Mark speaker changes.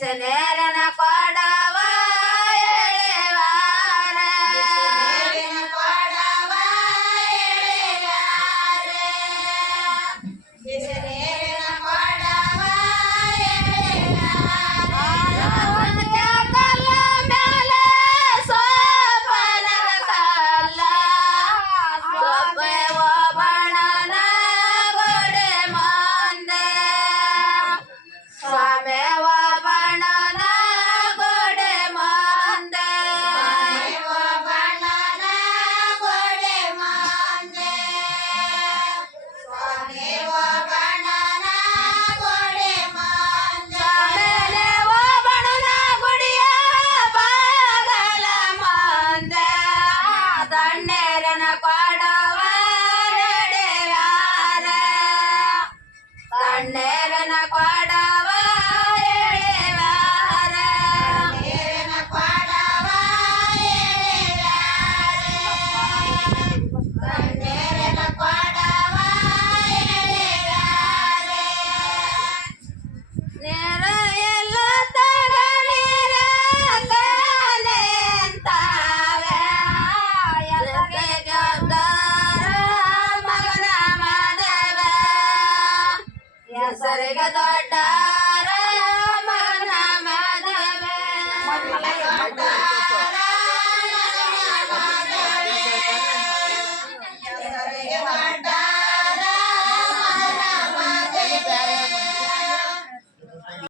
Speaker 1: né? ಕೊಡವರಡೆಯಾರ ತಣ್ಣೇರನ ಕೊಡ ಸರೆಗ ದೊಡ್ಡ